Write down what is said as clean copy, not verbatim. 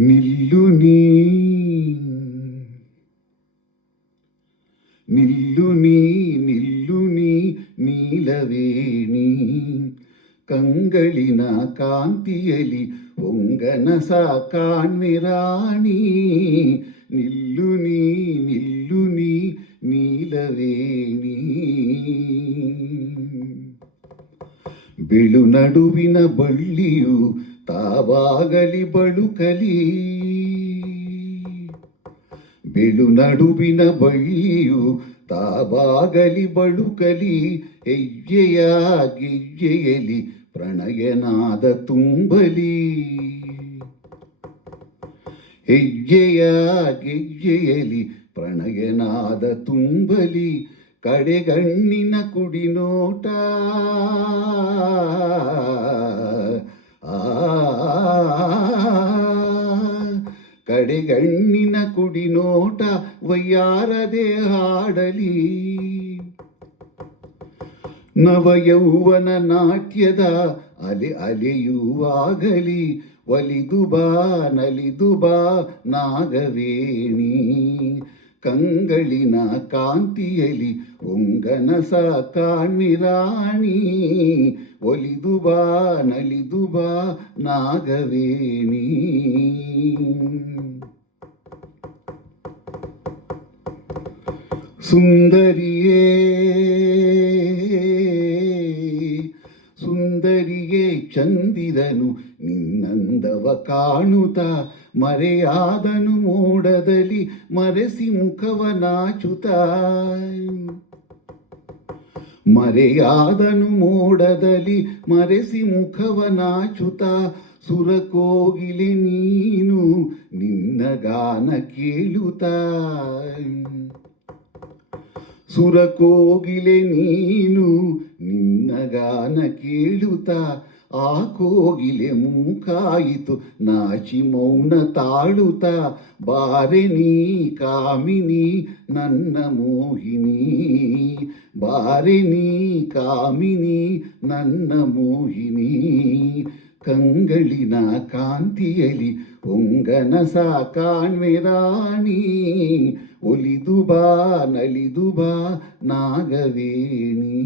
నిల్లు నీ నిల్లు నీ నిల్లు నీ ನೀಲವೇಣಿ ಕಂಗಳಿನ ಕಾಂತಿಯಲಿ ಹೊಂಗನಸ ಕಾಣ್ಮಿರಾಣಿ ನಿಲ್ಲು ನೀ ನೀಲವೇಣಿ ಬೆಳು ನಡುವಿನ ಬಳ್ಳಿಯು ತಾವಾಗಲಿ ಬಳುಕಲಿ ಬೆಳು ನಡುವಿನ ಬಳ್ಳಿಯು ತಾವಾಗಲಿ ಬಳುಕಲಿ ಹೆಜ್ಜೆಯ ಗೆಜ್ಜೆಯಲಿ ಪ್ರಣಯನಾದ ತುಂಬಲಿ ಹೆಜ್ಜೆಯ ಗೆಜ್ಜೆಯಲಿ ಪ್ರಣಯನಾದ ತುಂಬಲಿ ಕಡೆಗಣ್ಣಿನ ಕುಡಿನೋಟ ಕಡೆಗಣ್ಣಿನ ಕುಡಿನೋಟ ವಯ್ಯಾರದೆ ಹಾಡಲಿ ನವಯೌವನ ನಾಟ್ಯದ ಅಲೆ ಅಲೆಯುವಾಗಲಿ ಒಲಿದು ಬಾ ನಲಿದು ಬಾ ನಾಗವೇಣಿ ಕಂಗಳಿನ ಕಾಂತಿಯಲಿ ಹೊಂಗನಸ ಕಾಣ್ಮಿರಾಣಿ ಒಲಿದು ಬಾ ನಲಿದು ಬಾ ನಾಗವೇಣಿ ಸುಂದರಿಯೇ ಸುಂದರಿಯೇ ಚಂದಿರನು ನಿನ್ನಂದವ ಕಾಣುತ್ತ ಮರೆಯಾದನು ಮೋಡದಲ್ಲಿ ಮರೆಸಿ ಮುಖವ ನಾಚುತ್ತ ಮರೆಯಾದನು ಮೋಡದಲ್ಲಿ ಮರೆಸಿ ಮುಖವ ನಾಚುತ್ತ ಸುರಕೋಗಿಲೆ ನೀನು ನಿನ್ನ ಗಾನ ಕೇಳುತ್ತ ಸುರಕೋಗಿಲೆ ನೀನು ನಿನ್ನ ಗಾನ ಕೇಳುತ್ತ ಆ ಕೋಗಿಲೆ ಮೂಕಾಯಿತು ನಾಚಿ ಮೌನ ತಾಳುತ್ತ ಬಾರೆ ನೀ ಕಾಮಿನಿ ನನ್ನ ಮೋಹಿನಿ ಬಾರೆ ನೀ ಕಾಮಿನಿ ನನ್ನ ಮೋಹಿನಿ ಕಂಗಳಿನ ಕಾಂತಿಯಲಿ ಹೊಂಗನಸ ಕಾಣ್ಮೆರಾಣಿ ಒಲಿದು ಬಾ ನಲಿದು ಬಾ ನಾಗವೇಣಿ